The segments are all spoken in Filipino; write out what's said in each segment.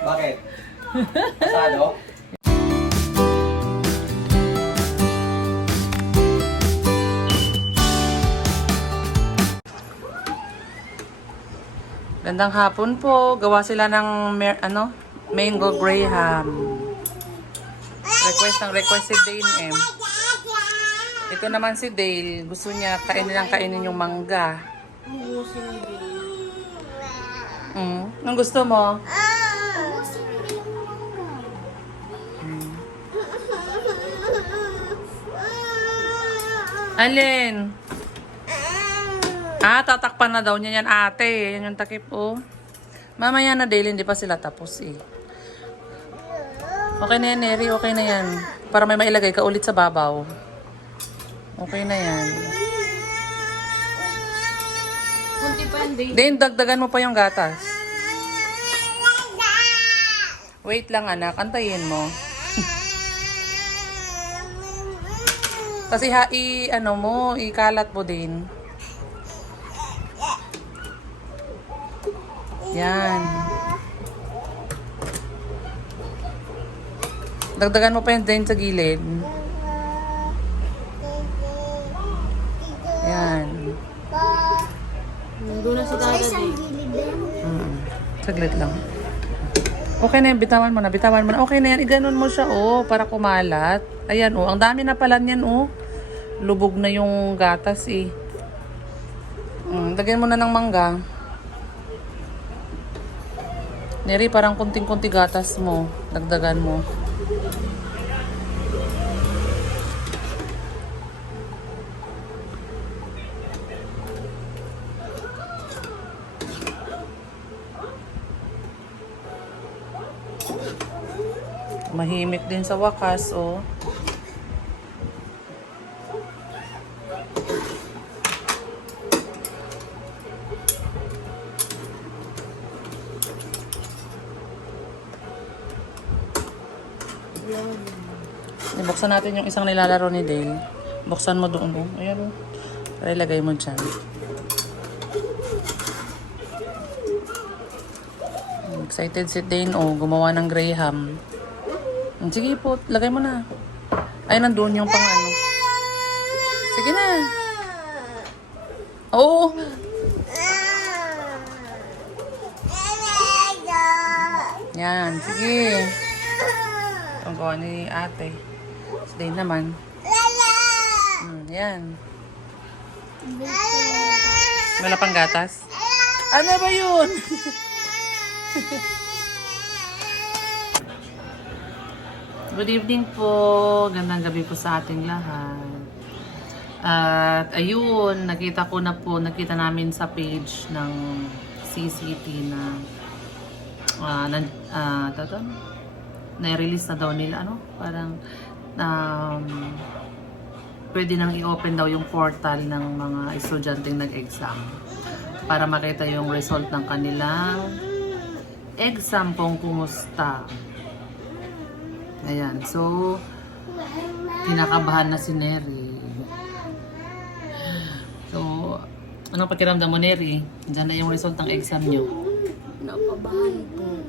Bakit? Pasado? Gandang hapon po. Gawa sila ng mango graham. Request si Dane M. Ito naman si Dale. Gusto niya kainin yung mangga. Anong gusto mo? Alin? Tatakpan na daw niya yan, ate. Yan yung takip, oh. Mamaya na, Dale. Hindi pa sila tapos, eh. Okay na yan, Neri. Okay na yan. Para may mailagay ka ulit sa babaw. Okay na yan. Kunti pa yan, Dale. Dane, dagdagan mo pa yung gatas. Wait lang, anak. Antayin mo. Kasi ikalat mo din. Yan. Dagdagan mo pa yung din sa gilid. Yan. Nandun na si Dada, Dale. Saglit lang. Okay na yan. Bitawan mo na. Okay na yan. Iganon mo siya, oh. Para kumalat. Ayan, oh. Ang dami na pala niyan, oh. Lubog na yung gatas, eh. Lagyan mo na ng mangga. Neri, parang kunting-kunti gatas mo. Dagdagan mo. Mahimik din sa wakas, oh. Buksan natin yung isang nilalaro ni Dale. Buksan mo doon, oh. Ayan, oh. Para ilagay mo dyan. Excited si Dane, oh. Gumawa ng graham. Sige po, lagay mo na. Ay, nandun yung pang ano. Sige na. Oo. Yan, sige. Ang gawa ni ate. Si Dane naman. Yan. Wala pang gatas? Ano ba yun? Good evening po. Gandang gabi po sa ating lahat. At ayun, nakita namin sa page ng CCT na na-release na daw nila, parang pwede nang i-open daw yung portal ng mga estudyanteng nag-exam para makita yung result ng kanilang exam kung kumusta. Ayan, so kinakabahan na si Neri. So, anong pakiramdam mo, Neri? Diyan na yung result ng exam nyo. Napabahan po.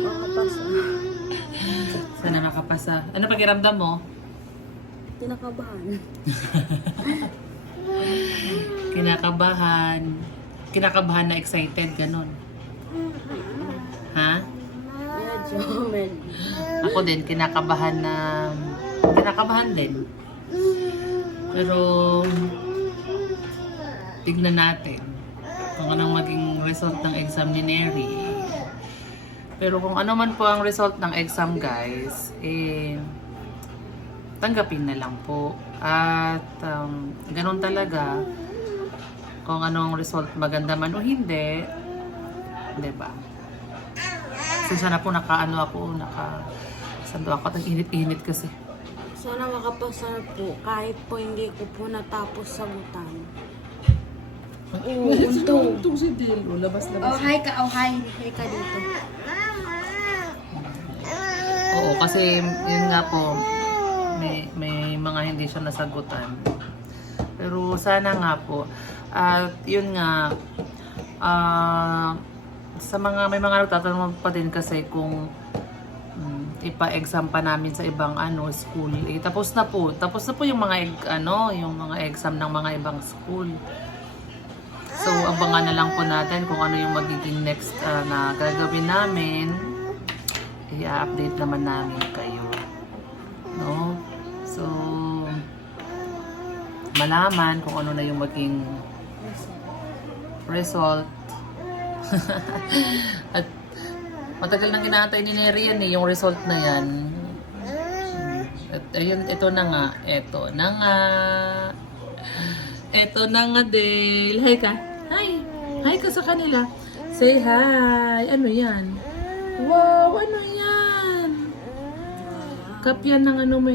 Makapasa. Sana makapasa. Ano pakiramdam mo? Kinakabahan. Kinakabahan na excited, ganun. Ha? Ako din, kinakabahan din. Pero, tignan natin kung anong maging result ng exam ni Neri. Pero kung ano man po ang result ng exam, guys, tanggapin na lang po. At, ganun talaga, kung anong result, maganda man o hindi, diba? Sana po nakasando ako at init-init kasi. Sana makapasa po kahit po hindi ko po natapos sagutan. Oo, itong si Dilo, labas-labas. Oh, hi ka. Hi ka dito. Oo, kasi yun nga po, may mga hindi siya nasagutan. Pero sana nga po, at yun nga, Sa mga, may mga nagtatanong pa din kasi kung ipa-exam pa namin sa ibang school. Tapos na po yung mga yung mga exam ng mga ibang school. So, abangan na lang po natin kung ano yung magiging next na gagawin namin. I-update naman namin kayo. No? So, malaman kung ano na yung maging result. At matagal nang inaantay ni Neri yan yung result na yan. At ayun, ito na nga. Ito na nga, Dale. Hi ka. Hi. Hi ka sa kanila. Say hi. Ano yan? Wow, ano yan? Cup yan ng ng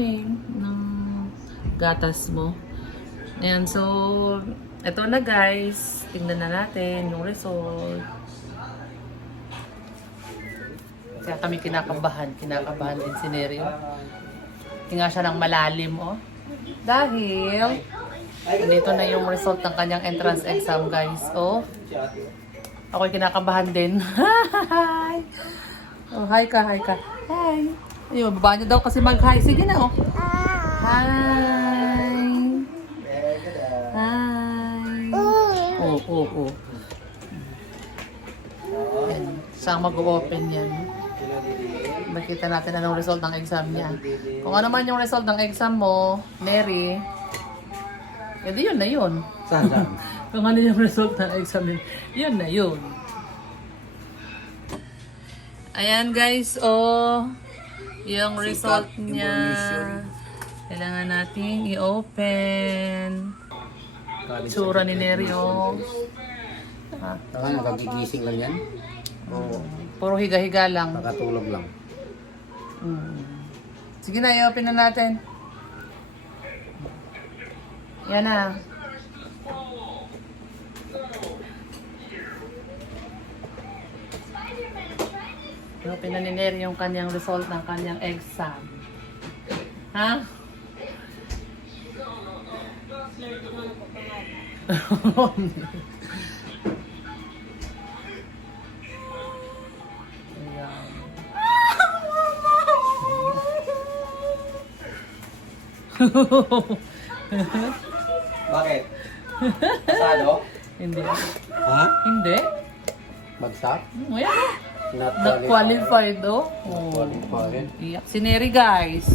gatas mo. Ayan, so, ito na guys. Tingnan na natin yung result. Kaya kami kinakabahan din si Neri. Hinga siya ng malalim, oh. Dahil, dito na yung result ng kanyang entrance exam, guys. Oh, ako'y kinakabahan din. Hi! Oh, hi ka. Hi! Ayun, baba niya daw kasi mag-hi. Sige na, oh. Hi! Oh. Ayan, siyang mag-open yan. Makita natin anong result ng exam niya. Kung ano man yung result ng exam mo, Mary, edi yun na yun. Saan? Kung ano yung result ng exam niya, yun na yun. Ayan guys, yung result niya. Kailangan natin i-open. Tsura ni Neri, Saka nagagigising lang yan? Oo. Puro higa-higa lang. Nakatulog lang. Sige na, i-open na natin. Yan na. I-open na ni Neri yung kanyang result ng kanyang exam. Ha? Bakit? Pasado? Hindi. Ha? Hindi. Bagsak? Ayan. Not Not qualified, oh. qualified. Iyak si Neri, guys.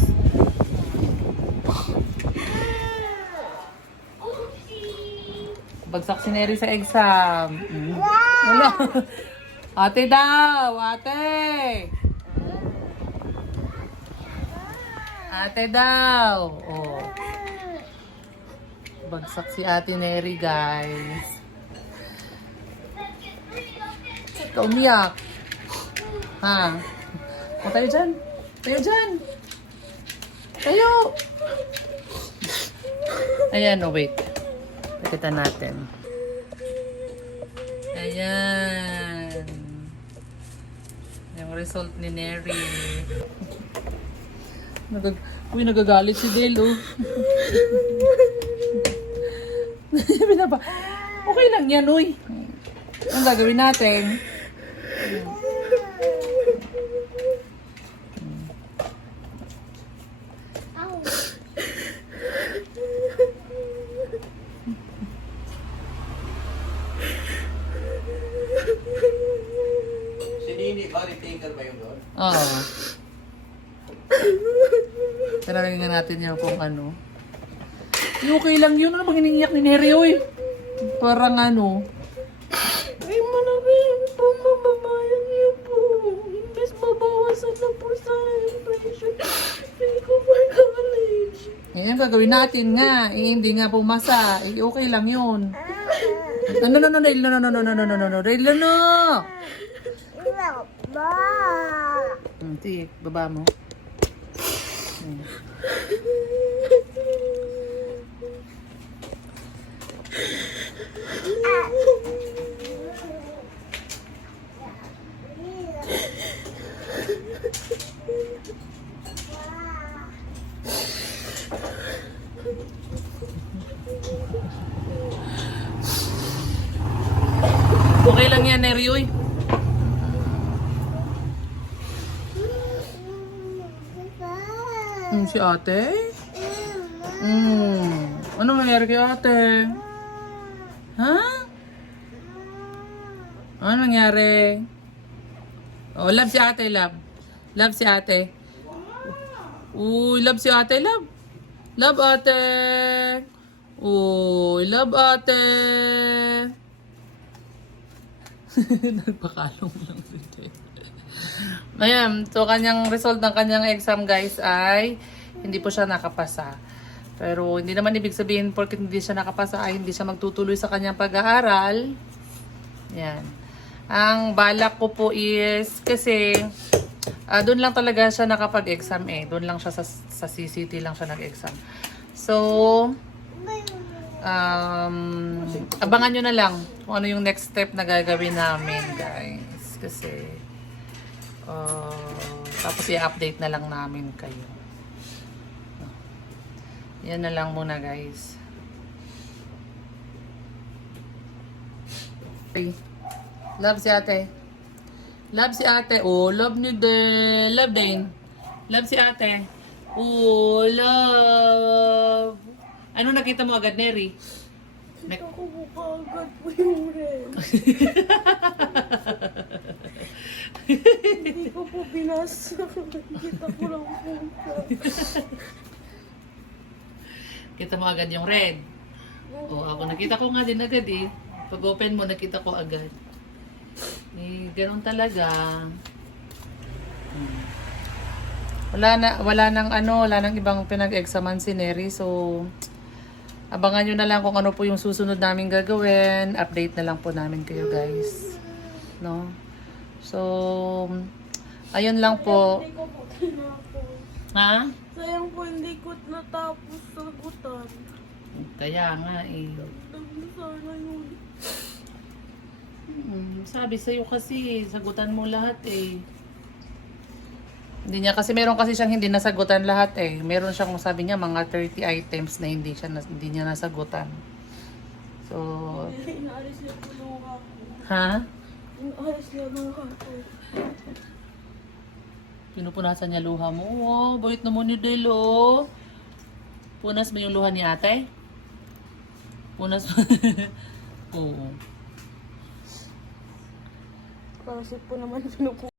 Bagsak si Neri sa exam. Wala. Ate daw! Ate! Ate daw! Oh. Bagsak si Ate Neri, guys. Ikaw umiyak. Ha? O, tayo dyan. Tayo dyan. Tayo. Ayan, oh, wait. Kita natin. Ayan. Yung result ni Neri. Uy, nagagalit si Dale, oh. Okay lang yan, uy. Ang gagawin natin? Hindi ba? Rethinker ba yung doon? Oo. Tanawin nga natin yung kung ano. Okay lang yun. Ano bang hinihiyak ni Neri, uy? Parang ano. Ay, malaki po, mababayan niyo po. Imbes mabawasan na po sa inflation. Hindi ko po college. Ngayon, gagawin natin nga. Hindi nga pumasa. Okay lang yun. No, Dale, no. Sige, baba mo. Okay Okay lang yan, Neryoy. Si ate? Ano nangyari kay ate? Ha? Ano nangyari? Oh, love si ate, love. Love si ate. Uy, love si ate, love. Love ate. Uy, love ate. Nagpakalong lang dito. Ayan, so kanyang result ng kanyang exam guys ay hindi po siya nakapasa. Pero hindi naman ibig sabihin porket hindi siya nakapasa ay hindi siya magtutuloy sa kanyang pag-aaral. Yan. Ang balak ko po is kasi doon lang talaga siya nakapag-exam eh. Doon lang siya sa CCT lang siya nag-exam. So, abangan nyo na lang kung ano yung next step na gagawin namin guys. Kasi, tapos i-update na lang namin kayo. Yan na lang muna guys. Okay. Love si ate. Love si ate. Oh, love ni din. Love din. Love si ate. Oh, love. Ano nakita mo agad, Neri? Kita ko po agad po yung red. Hindi ko po binasa. Kita ko lang po. Kita mo agad yung red. Oh, ako nakita ko nga din agad eh. Pag open mo, nakita ko agad. Eh, ganun talaga. Wala nang ibang pinag-examan si Neri. So, abangan nyo na lang kung ano po yung susunod namin gagawin. Update na lang po namin kayo guys. No? So, ayun lang po. Hindi ko po tinapos. Ha? Sayang po hindi ko natapos sagutan. Kaya nga eh. Sana yun. Sabi sa'yo kasi, sagutan mo lahat eh. Hindi niya kasi, meron kasi siyang hindi nasagutan lahat eh. Meron siyang, sabi niya, mga 30 items na hindi niya nasagutan. So, Inaalis niya po luha ko. ha? Inaalis niya luha ko. Pinupunasan niya luha mo. Oh, bait naman ni Del, oh. Punas mo yung luha ni ate? Punas mo. Oo. Kasi po naman pinupo